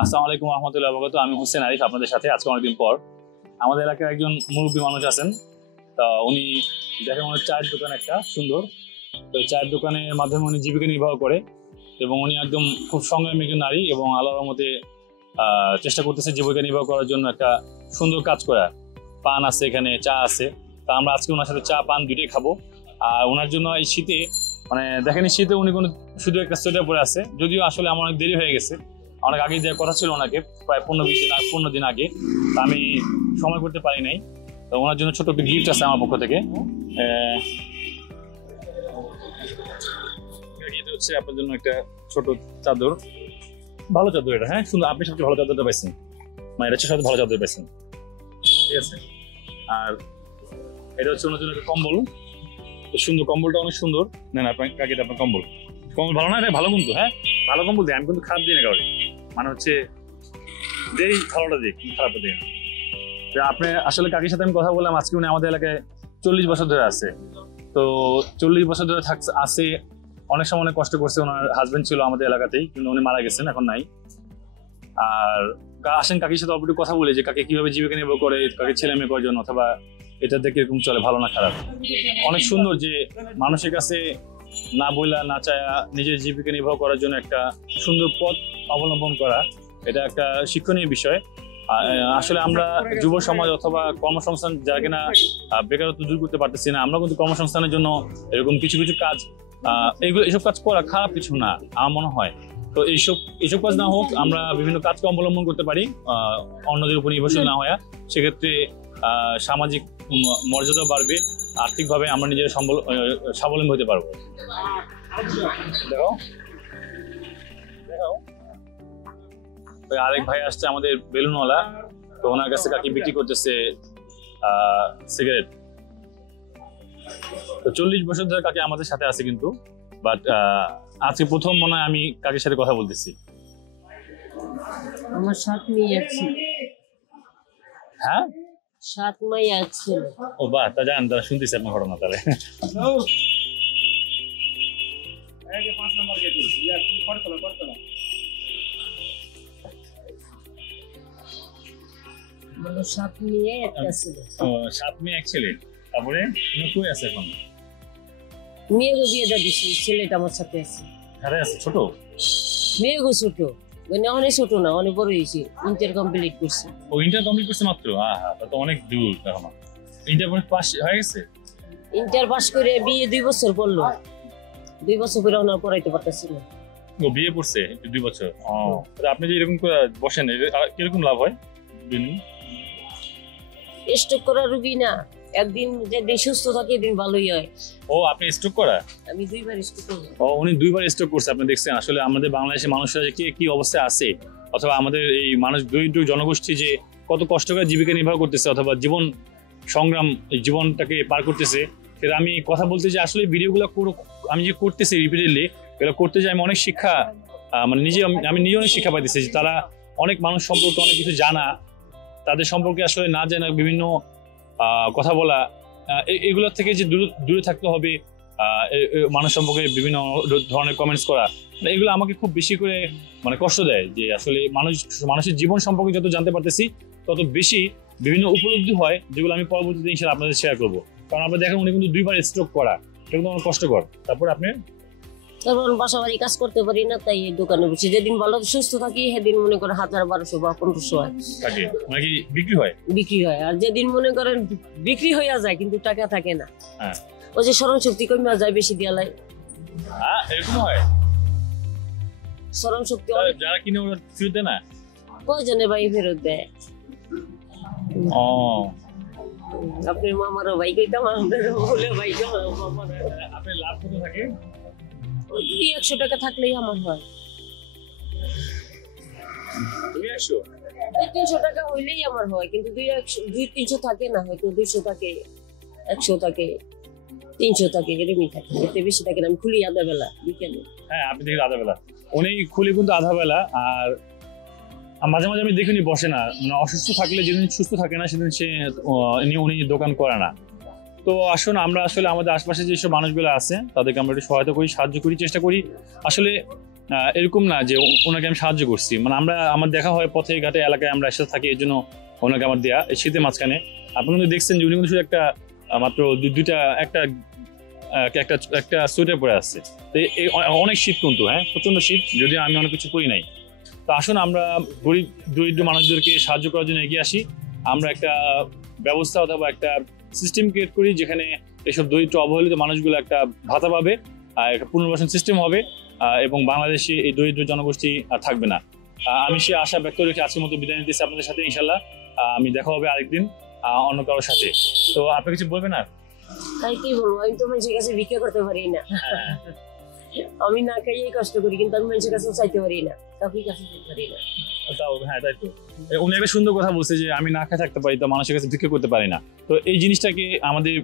আসসালামু আলাইকুম রহমতুল্লাহ বরকাতুহু। আমি হোসেন আরিফ আপনাদের সাথে আজকে অনেকদিন পর। আমাদের এলাকার একজন মুরব্বী মানুষ আছেন, তা উনি দেখে মনে হয় চায়ের দোকান একটা সুন্দর, তো চায়ের দোকানের মাধ্যমে উনি জীবিকা নির্বাহ করে এবং উনি একদম খুব সংগ্রামী একজন নারী এবং আল্লাহর রহমতে চেষ্টা করতেছে জীবিকা নির্বাহ করার জন্য একটা সুন্দর কাজ করা। পান আছে, এখানে চা আছে, তা আমরা আজকে ওনার সাথে চা পান দুটোই খাবো। আর ওনার জন্য এই শীতে দেখেন শীতে উনি কোনো শুধু একটা সোয়েটার পরে আছে, যদিও আসলে আমার অনেক দেরি হয়ে গেছে, অনেক আগে দেওয়ার কথা ছিল ওনাকে, প্রায় 15 দিন আগে, তা আমি সময় করতে পারি নাই। তো ওনার জন্য ছোট একটা গিফট আছে আমার পক্ষ থেকে। এটা হচ্ছে আপনার জন্য একটা ছোট চাদর, ভালো চাদর এটা, হ্যাঁ সুন্দর, আপনি সবচেয়ে ভালো চাদরটা পাইছেন, মানে এটা হচ্ছে সবচেয়ে ভালো চাদর পাইছেন, ঠিক আছে। আর এটা হচ্ছে ওনার জন্য একটা কম্বল, সুন্দর কম্বলটা অনেক সুন্দর, নেন আপনার কাকে আপনার কম্বল ভালো না, এটা ভালো কিন্তু, হ্যাঁ ভালো কম্বল দিই আমি, কিন্তু খারাপ দিই না কাউকে, মানে হচ্ছে যেই ভালোটা দিই কিন্তু খারাপটা দিই না। আপনি আসলে কাকির সাথে আমি কথা বললাম, আজকে উনি আমাদের এলাকায় 40 বছর ধরে আছে, তো 40 বছর ধরে আছে, অনেক সময় অনেক কষ্ট করছে। ওনার হাজবেন্ড ছিল আমাদের এলাকাতেই, কিন্তু উনি মারা গেছেন, এখন নাই। আর আসেন কাকির সাথে অল্প কথা বলে যে কাকে কিভাবে জীবিকা নির্বাহ করে, কাকে ছেলে মেয়ে করার জন্য, অথবা এটাতে কিরকম চলে, ভালো না খারাপ। অনেক সুন্দর যে মানুষের কাছে না বইলা না চায়া নিজের জীবিকা নির্বাহ করার জন্য একটা সুন্দর পথ অবলম্বন করা, এটা একটা শিক্ষণীয় বিষয়। আসলে আমরা যুব সমাজ অথবা কর্মসংস্থান যারা কিনা বেকারত্ব দূর করতে পারতেছি না, আমরা কিন্তু কর্মসংস্থানের জন্য এরকম কিছু কিছু কাজ, এসব কাজ করা খারাপ কিছু না আমার মনে হয়। তো এইসব কাজ না হোক, আমরা বিভিন্ন কাজকে অবলম্বন করতে পারি অন্যদের উপর নির্ভরশীল না হয়ে। সেক্ষেত্রে সামাজিক মর্যাদা বাড়বে, আর্থিকভাবে আমরা নিজের স্বাবলম্বী হতে পারবো। দেখো আরেক ভাই আসছে আমাদের বেলুনওয়ালা, তো ওনার কাছে কাকি বিক্রি করতেছে সিগারেট। তো 40 বছর ধরে কাকি আমাদের সাথে আছে কিন্তু, বাট আজকে প্রথম মনে হয় আমি কাকির সাথে কথা বলতেছি। আমার 7 মেয়ে আছে। হ্যাঁ 7 মেয়ে আছে। ও বাহ, তা জান তারা শুনতেছে আপনার ঘটনা তাহলে। 5 নম্বর গেট ইয়ার কি করতলা 7 মেয়ে একটা ছেলে। ও 7 মেয়ে এক ছেলে, তারপরে কই আছে এখন? মেয়েকে বিয়ে দিয়ে দিছি, ছেলেটা আমার সাথে আছে। ঘরে আছে ছোট? মেয়েগো ছোট, মানে অনেক ছোট না, অনেক বড় হয়েছে, ইন্টার কমপ্লিট করছে। ও ইন্টার কমপ্লিট করছে মাত্র? তা তো অনেক দূর এখন। ইন্টার পাস হয়ে গেছে? ইন্টার পাস করে বিয়ে 2 বছর পড়লো, 2 বছর পরে ওনার পড়াইতে পারতেছিল। ও বিয়ে করছে 2 বছর? আপনি যে এরকম করে বসেন কিরকম লাভ হয়? স্ট্রোক করা রোগী না, একদিন যেদিন সুস্থ থাকে এদিন ভালোই হয়। ও আপনি স্ট্রোক করা? আমি 2বার স্ট্রোক করব। ও উনি 2বার স্ট্রোক করছে, আপনি দেখছেন? আসলে আমাদের বাংলাদেশের মানুষরা যে কি অবস্থায় আছে, অথবা আমাদের এই মানুষ দরিদ্র জনগোষ্ঠী যে কত কষ্ট করে জীবিকা নির্বাহ করতেছে, অথবা জীবন সংগ্রাম জীবনটাকে পার করতেছে, সেটা আমি কথা বলতে যে আসলে ভিডিওগুলো আমি যে করতেছি রিপিটেডলি, এগুলো করতে যে আমি অনেক শিক্ষা, মানে আমি নিজে অনেক শিক্ষা পাইতেছি যে তারা অনেক মানুষ সম্পর্কে অনেক কিছু জানা, তাদের সম্পর্কে আসলে না জানা বিভিন্ন কথা বলা, এগুলোর থেকে যে দূরে থাকতে হবে, মানুষ সম্পর্কে বিভিন্ন ধরনের কমেন্টস করা, এগুলো আমাকে খুব বেশি করে মানে কষ্ট দেয়। যে আসলে মানুষের জীবন সম্পর্কে যত জানতে পারতেছি, তত বেশি বিভিন্ন উপলব্ধি হয়, যেগুলো আমি পরবর্তীতে ইনশাআল্লাহ আপনাদের শেয়ার করবো। কারণ আমরা দেখেন উনি কিন্তু 2বার স্ট্রোক করা, এটা কিন্তু অনেক কষ্টকর। তারপর আপনি তারপর বাসা বাড়ি কাজ করতে পারি না, তাই এই দোকানে বসে যেদিন ভালো সুস্থ থাকি সেদিন মনে করে 1000-1200 বা 1500 হয় থাকে, মানে কি বিক্রি হয়। আর যেদিন মনে করেন বিক্রি হইয়া যায় কিন্তু টাকা থাকে না, হ্যাঁ ওই যে স্মরণ শক্তি কমে যায়, বেশি দিয়া লাই। এরকম হয়? স্মরণ শক্তি যারা কিনে ওরা ফেরত দেয় না? কয়জনে ভাই ফেরত দেয়? আপনার মামারও ভাই কইতাম, আমাদের বলে ভাই আপনার লাভ কত থাকে? 200 টাকা থাকলেই আমার হয়। 300 টাকা হইলেই আমার হয়, কিন্তু 200-300 থাকে না, হয়তো 200 থাকে, 100 থাকে, 300 থাকে, এরকমই থাকে, এতে বেশি থাকে না। আমি খুলি আধা বেলা বিকেলে। হ্যাঁ আপনি দেখেন আধা বেলা, উনি খুলি কিন্তু আধা বেলা। আর মাঝে মাঝে আমি দেখিনি বসে না, মানে অসুস্থ থাকলে, যেদিন সুস্থ থাকে না সেদিন উনি দোকান করে না। তো আসুন আমরা আসলে আমাদের আশপাশে যেসব মানুষগুলো আছে তাদেরকে আমরা একটু সহায়তা করি, সাহায্য করি, চেষ্টা করি। আসলে এরকম না যে ওনাকে আমি সাহায্য করছি, মানে আমরা আমার দেখা হয় পথে ঘাটে এলাকায় আমরা একসাথে থাকি, এই জন্য ওনাকে আমার দেয়া এই শীতের মাঝখানে। আপনি কিন্তু দেখছেন যে উনি কিন্তু শুধু একটা মাত্র দুইটা একটা একটা একটা সোয়েটার পরে আসছে। তো অনেক শীত কিন্তু, হ্যাঁ প্রচন্ড শীত, যদিও আমি অনেক কিছু করি নাই। তো আসুন আমরা গরিব দরিদ্র মানুষদেরকে সাহায্য করার জন্য এগিয়ে আসি। আমরা একটা ব্যবস্থা অথবা একটা সিস্টেম ক্রিয়েট করি যেখানে এসব দরিদ্র অবহেলিত মানুষগুলো একটা ভাতা পাবে, একটা পুনর্বাসন সিস্টেম হবে, এবং বাংলাদেশে এই দরিদ্র জনগোষ্ঠী আর থাকবে না। আমি সে আশা ব্যক্ত রেখে আজকের মতো বিদায় নিতেছি আপনাদের সাথে। ইনশাল্লাহ আমি দেখা হবে আরেকদিন অন্য কারোর সাথে। তো আপনি কিছু বলবেন না? তাই কি বলবো, আমি তো মানুষের কাছে ভিক্ষা করতে পারি না। আমি না খাইয়ে কষ্ট করি, কিন্তু আমি মানুষের কাছে চাইতে পারি না, কাউকে কাছে চাইতে পারি না। হ্যাঁ তাই তো, উনি একটা সুন্দর কথা বলছে যে আমি না খেয়ে থাকতে পারি, তো মানুষের কাছে ভিক্ষা করতে পারি না। তো এই জিনিসটাকে আমাদের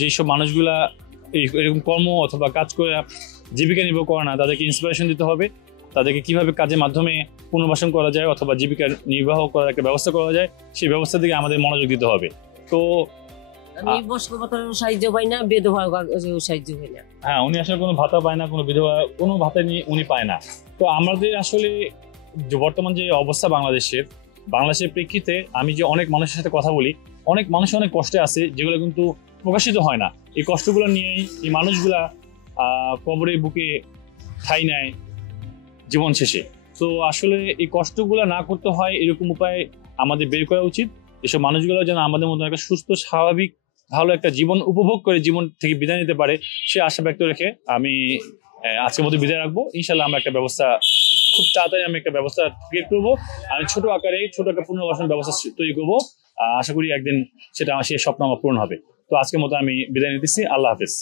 যেসব মানুষগুলা এরকম কর্ম অথবা কাজ করে জীবিকা নির্বাহ করে না, তাদেরকে ইন্সপিরেশন দিতে হবে। তাদেরকে কিভাবে কাজের মাধ্যমে পুনর্বাসন করা যায় অথবা জীবিকা নির্বাহ করার একটা ব্যবস্থা করা যায়, সেই ব্যবস্থা দিকে আমাদের মনোযোগ দিতে হবে। তো আমি বয়স্ক ভাতার সাহায্য পাই না, বিধবা সাহায্য পাই না। হ্যাঁ, উনি আসলে কোনো ভাতা পায় না, কোনো বিধবা কোনো ভাতা নিয়ে উনি পায় না। তো আমাদের আসলে যে বর্তমান যে অবস্থা বাংলাদেশের প্রেক্ষিতে আমি যে অনেক মানুষের সাথে কথা বলি, অনেক মানুষ অনেক কষ্টে আছে যেগুলো কিন্তু প্রকাশিত হয় না। এই কষ্টগুলো নিয়েই এই মানুষগুলা কবরের বুকে ঠাঁই নেয় জীবন শেষে। তো আসলে এই কষ্টগুলো না করতে হয় এরকম উপায় আমাদের বের করা উচিত। এসব মানুষগুলো যেন আমাদের মতো একটা সুস্থ স্বাভাবিক ভালো একটা জীবন উপভোগ করে জীবন থেকে বিদায় নিতে পারে, সে আশা ব্যক্ত রেখে আমি আজকের মতো বিদায় রাখবো। ইনশাল্লাহ আমরা একটা ব্যবস্থা খুব তাড়াতাড়ি আমি একটা ব্যবস্থা ক্রিয়েট করবো। আমি ছোট একটা পুনর্বাসন ব্যবস্থা তৈরি করবো। আশা করি একদিন সেটা সেই স্বপ্ন আমার পূরণ হবে। তো আজকের মতো আমি বিদায় নিতেছি। আল্লাহ হাফেজ।